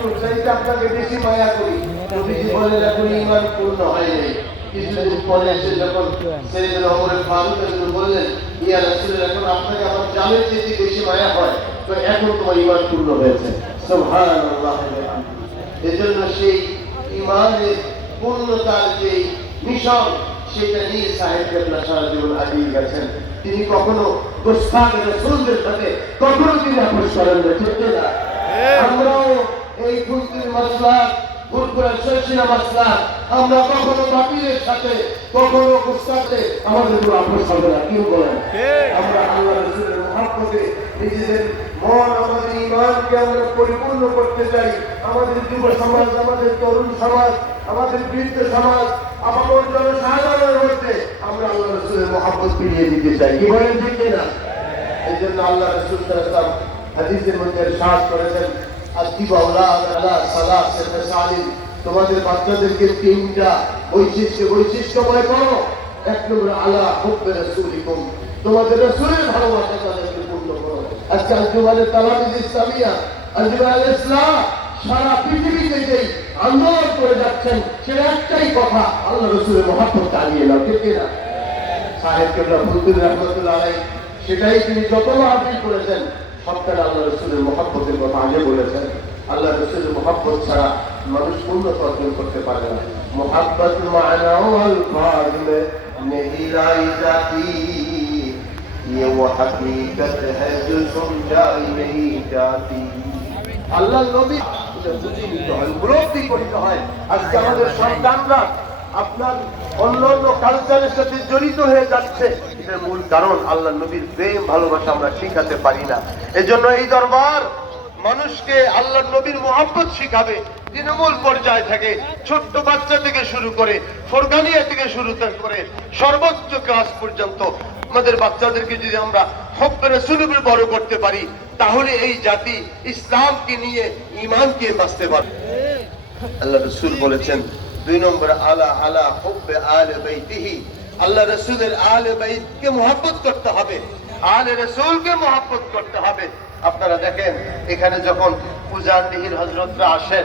মৃত্যুর চাইতে আপনাকে বেশি মায়া করি। নবীজি বলেন এখন ঈমান পূর্ণ হয়নি। কিছুদিন পরে এসে যখন সাইয়েদনা ওমর ফারুক বললেন, ইয়া রাসূলুল্লাহ, এখন আপনাকে আমার জানের চেয়ে বেশি মায়া হয়, তো এখন তোমার ঈমান পূর্ণ হয়েছে। সুবহানাল্লাহ। এজন্য সেই ঈমানের পূর্ণতার যে মিশন, সেটা নিয়ে সাহেব কেবলা সারা জীবন আগিয়ে গেছেন। তিনি কখনো গোস্তাখ রাসূলদের সাথে কখনো তিনি আপোষ করেন না, ঠিক না? আমরাও এই ফুলকির মাসলা, ফুলকুরার শর্ষিনা মাসলা, আমরা কখনো বাতিলের সাথে কখনো গোস্তাখে আমাদের কোনো আপোষ হবে না। কি বলেন? আমরা আল্লাহ রাসূলের মহব্বতে নিজেদের মন, আমাদের ঈমানকে আমরা পরিপূর্ণ করতে চাই। আমাদের যুব সমাজ, আমাদের তরুণ সমাজ, আমাদের বৃদ্ধ সমাজ, আমাদের জনসাধারণের মধ্যে আমরা আল্লাহ রাসূলের মহব্বত ফিরিয়ে দিতে চাই। কি বলেন, ঠিক না? এই জন্য আল্লাহ রাসূল সাল্লাল্লাহু আলাইহি ওয়াসাল্লাম হাদিসের মধ্যে ইরশাদ করেছেন, আতিবা আওলাদ আলা সালাসে মাসালিন, তোমাদের বাচ্চাদেরকে তিনটা বৈশিষ্ট্যময় করো। এক নম্বর আলা হুব্বে রাসূলিকুম, তোমাদের রাসূলের ভালোবাসা তাদেরকে পূর্ণ করো। আজকে আঞ্জুমানে তালামিজ ইসলামিয়া, আঞ্জুমানে ইসলাম সারা পৃথিবীতে যেই আন্দোলন করে যাচ্ছেন, সেটা একটাই কথা, আল্লাহ রাসূলের মহব্বত চালিয়ে নাও, ঠিক না? সাহেব কেবলা ফুলকুর রহমতুল্লাহ আলাইহি সেটাই তিনি যত মাহফিল করেছেন, সবটা আল্লাহ রাসূলের মহব্বতের কথা আগে বলেছেন। আল্লাহ রাসূলের মহব্বত ছাড়া মানুষ উন্নতি অর্জন করতে পারে না। মোহাব্বত মানা ওয়াল ফাযিল নেহি লাই জাতি, ये वो हकीकत है जो समझाई नहीं जाती। আল্লাহ নবী এটা বুঝে নিতে হয়, উপলব্ধি করতে হয়। আজকে আমাদের সন্তানরা আপনার অন্যান্য কালচারের সাথে জড়িত হয়ে যাচ্ছে, এটার মূল কারণ আল্লাহ নবীর প্রেম ভালোবাসা আমরা শিখাতে পারি না। এজন্য এই দরবার মানুষকে আল্লাহ নবীর মহব্বত শিখাবে। তৃণমূল পর্যায় থেকে ছোট্ট বাচ্চা থেকে শুরু করে ফরগানিয়া থেকে শুরু করে সর্বোচ্চ ক্লাস পর্যন্ত আমাদের বাচ্চাদেরকে যদি আমরা হব্বে রাসূলের বড় করতে পারি, তাহলে এই জাতি ইসলামকে নিয়ে ঈমানকে বাঁচতে পারবে। আল্লাহ রাসূল বলেছেন 2 নম্বর আলা আলা হুব্বে আলে বাইতিহি, আল্লাহ রাসূলের আলে বাইতকে মহব্বত করতে হবে, আলে রাসূলকে মহব্বত করতে হবে। আপনারা দেখেন এখানে যখন পূজার নিহির হযরতরা আসেন,